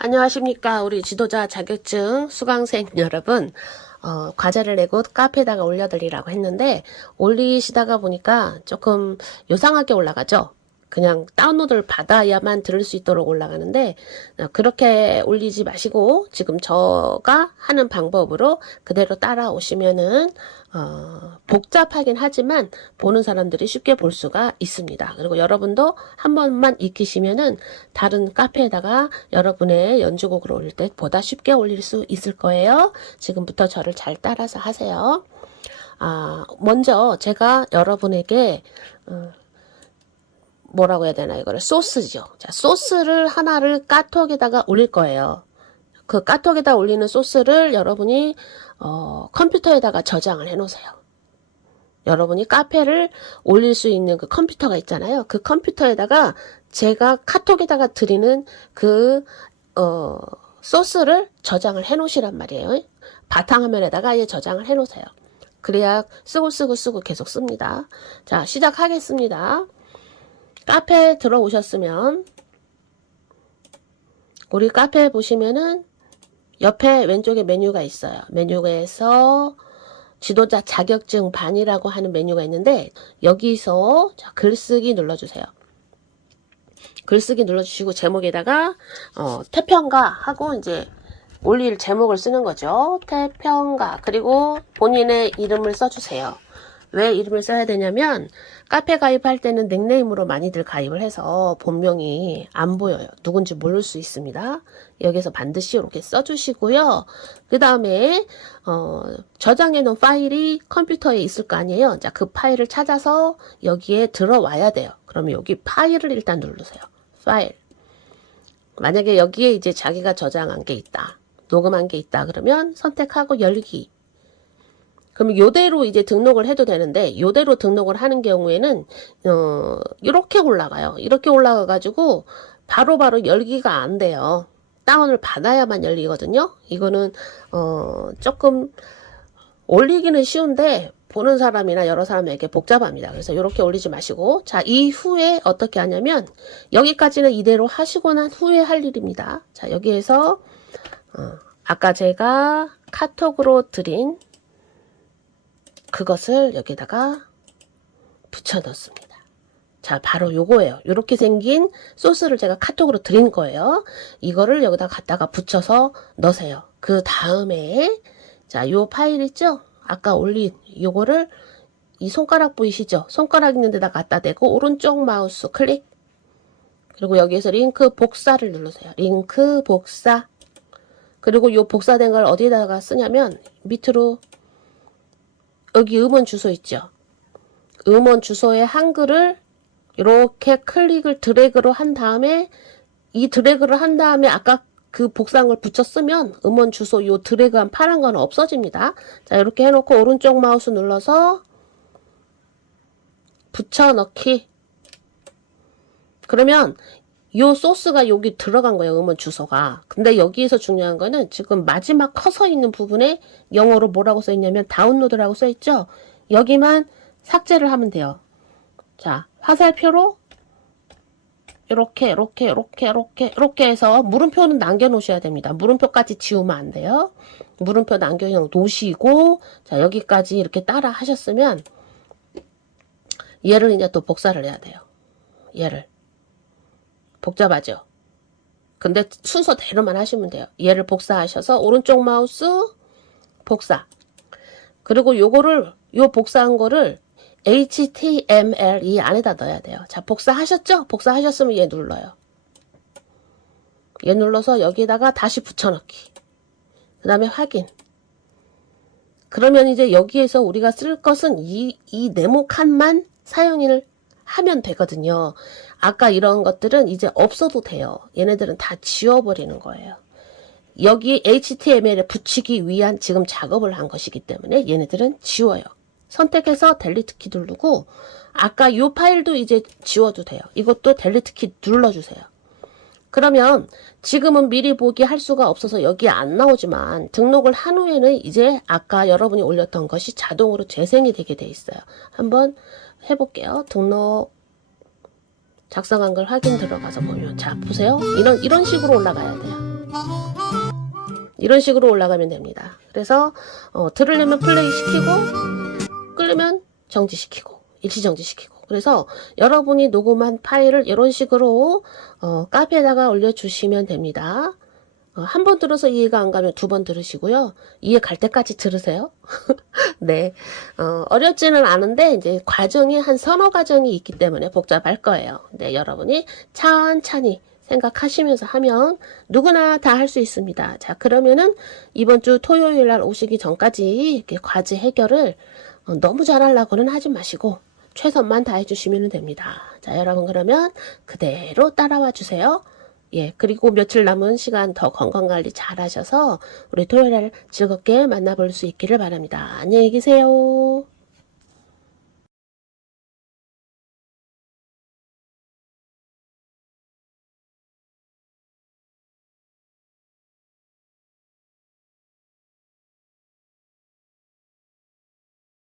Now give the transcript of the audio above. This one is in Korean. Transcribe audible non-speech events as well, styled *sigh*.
안녕하십니까. 우리 지도자 자격증 수강생 여러분. 어, 과제를 내고 카페에다가 올려드리라고 했는데, 올리시다가 보니까 조금 요상하게 올라가죠? 그냥 다운로드를 받아야만 들을 수 있도록 올라가는데, 어, 그렇게 올리지 마시고, 지금 저가 하는 방법으로 그대로 따라오시면은, 어, 복잡하긴 하지만 보는 사람들이 쉽게 볼 수가 있습니다. 그리고 여러분도 한 번만 익히시면은 다른 카페에다가 여러분의 연주곡을 올릴 때 보다 쉽게 올릴 수 있을 거예요. 지금부터 저를 잘 따라서 하세요. 아, 먼저 제가 여러분에게, 어, 뭐라고 해야 되나, 이거를 소스죠. 자, 소스를 하나를 까톡에다가 올릴 거예요. 그 까톡에다 올리는 소스를 여러분이 어, 컴퓨터에다가 저장을 해 놓으세요. 여러분이 카페를 올릴 수 있는 그 컴퓨터가 있잖아요. 그 컴퓨터에다가 제가 카톡에다가 드리는 그, 어, 소스를 저장을 해 놓으시란 말이에요. 바탕화면에다가 아예 저장을 해 놓으세요. 그래야 쓰고 쓰고 쓰고 계속 씁니다. 자, 시작하겠습니다. 카페에 들어오셨으면, 우리 카페에 보시면은 옆에 왼쪽에 메뉴가 있어요. 메뉴에서 지도자 자격증 반이라고 하는 메뉴가 있는데 여기서 자, 글쓰기 눌러주세요. 글쓰기 눌러주시고 제목에다가 어, 태평가 하고 이제 올릴 제목을 쓰는 거죠. 태평가 그리고 본인의 이름을 써주세요. 왜 이름을 써야 되냐면 카페 가입할 때는 닉네임으로 많이들 가입을 해서 본명이 안 보여요. 누군지 모를 수 있습니다. 여기서 반드시 이렇게 써주시고요. 그 다음에 어, 저장해 놓은 파일이 컴퓨터에 있을 거 아니에요. 자, 그 파일을 찾아서 여기에 들어와야 돼요. 그러면 여기 파일을 일단 누르세요. 파일. 만약에 여기에 이제 자기가 저장한 게 있다. 녹음한 게 있다. 그러면 선택하고 열기. 그럼 요대로 이제 등록을 해도 되는데 요대로 등록을 하는 경우에는 어 이렇게 올라가요. 이렇게 올라가 가지고 바로 바로 열기가 안 돼요. 다운을 받아야만 열리거든요. 이거는 어 조금 올리기는 쉬운데 보는 사람이나 여러 사람에게 복잡합니다. 그래서 이렇게 올리지 마시고 자 이후에 어떻게 하냐면 여기까지는 이대로 하시고 난 후에 할 일입니다. 자 여기에서 어, 아까 제가 카톡으로 드린 그것을 여기다가 붙여 넣습니다. 자, 바로 요거예요. 요렇게 생긴 소스를 제가 카톡으로 드린 거예요. 이거를 여기다 갖다가 붙여서 넣으세요. 그 다음에, 자, 요 파일 있죠? 아까 올린 요거를 이 손가락 보이시죠? 손가락 있는 데다 갖다 대고 오른쪽 마우스 클릭. 그리고 여기에서 링크 복사를 누르세요. 링크 복사. 그리고 요 복사된 걸 어디다가 쓰냐면 밑으로 여기 음원 주소 있죠? 음원 주소의 한글을 이렇게 클릭을 드래그로 한 다음에 이 드래그를 한 다음에 아까 그 붙여 쓰면 음원 주소 요 드래그한 파란 건 없어집니다. 자 이렇게 해놓고 오른쪽 마우스 눌러서 붙여 넣기 그러면 요 소스가 여기 들어간 거예요. 음원 주소가. 근데 여기에서 중요한 거는 지금 마지막 커서 있는 부분에 영어로 뭐라고 써 있냐면 다운로드라고 써 있죠. 여기만 삭제를 하면 돼요. 자, 화살표로 이렇게 이렇게 이렇게 이렇게 이렇게 해서 물음표는 남겨 놓으셔야 됩니다. 물음표까지 지우면 안 돼요. 물음표 남겨 놓으시고 자, 여기까지 이렇게 따라 하셨으면 얘를 이제 또 복사를 해야 돼요. 얘를 복잡하죠. 근데 순서대로만 하시면 돼요. 얘를 복사하셔서 오른쪽 마우스 복사. 그리고 요거를 요 복사한 거를 HTML 이 안에다 넣어야 돼요. 자, 복사하셨죠? 복사하셨으면 얘 눌러요. 얘 눌러서 여기다가 다시 붙여넣기. 그 다음에 확인. 그러면 이제 여기에서 우리가 쓸 것은 이, 이 네모 칸만 사용을 하면 되거든요. 아까 이런 것들은 이제 없어도 돼요. 얘네들은 다 지워버리는 거예요. 여기 HTML에 붙이기 위한 지금 작업을 한 것이기 때문에 얘네들은 지워요. 선택해서 델리트 키 누르고 아까 이 파일도 이제 지워도 돼요. 이것도 델리트 키 눌러주세요. 그러면 지금은 미리 보기 할 수가 없어서 여기 안 나오지만 등록을 한 후에는 이제 아까 여러분이 올렸던 것이 자동으로 재생이 되게 돼 있어요. 한번 해볼게요. 등록 작성한 걸 확인 들어가서 보면 자 보세요. 이런 이런 식으로 올라가야 돼요. 이런 식으로 올라가면 됩니다. 그래서 어, 들으려면 플레이 시키고 끌려면 정지시키고 일시 정지시키고 그래서 여러분이 녹음한 파일을 이런 식으로 어, 카페에다가 올려주시면 됩니다. 어, 한번 들어서 이해가 안 가면 두 번 들으시고요. 이해 갈 때까지 들으세요. *laughs* 네. 어, 어렵지는 않은데, 이제 과정이 한 서너 과정이 있기 때문에 복잡할 거예요. 네, 여러분이 천천히 생각하시면서 하면 누구나 다 할 수 있습니다. 자, 그러면은 이번 주 토요일 날 오시기 전까지 이렇게 과제 해결을 어, 너무 잘하려고는 하지 마시고 최선만 다해 주시면 됩니다. 자, 여러분 그러면 그대로 따라와 주세요. 예, 그리고 며칠 남은 시간 더 건강관리 잘 하셔서 우리 토요일 날 즐겁게 만나볼 수 있기를 바랍니다. 안녕히 계세요.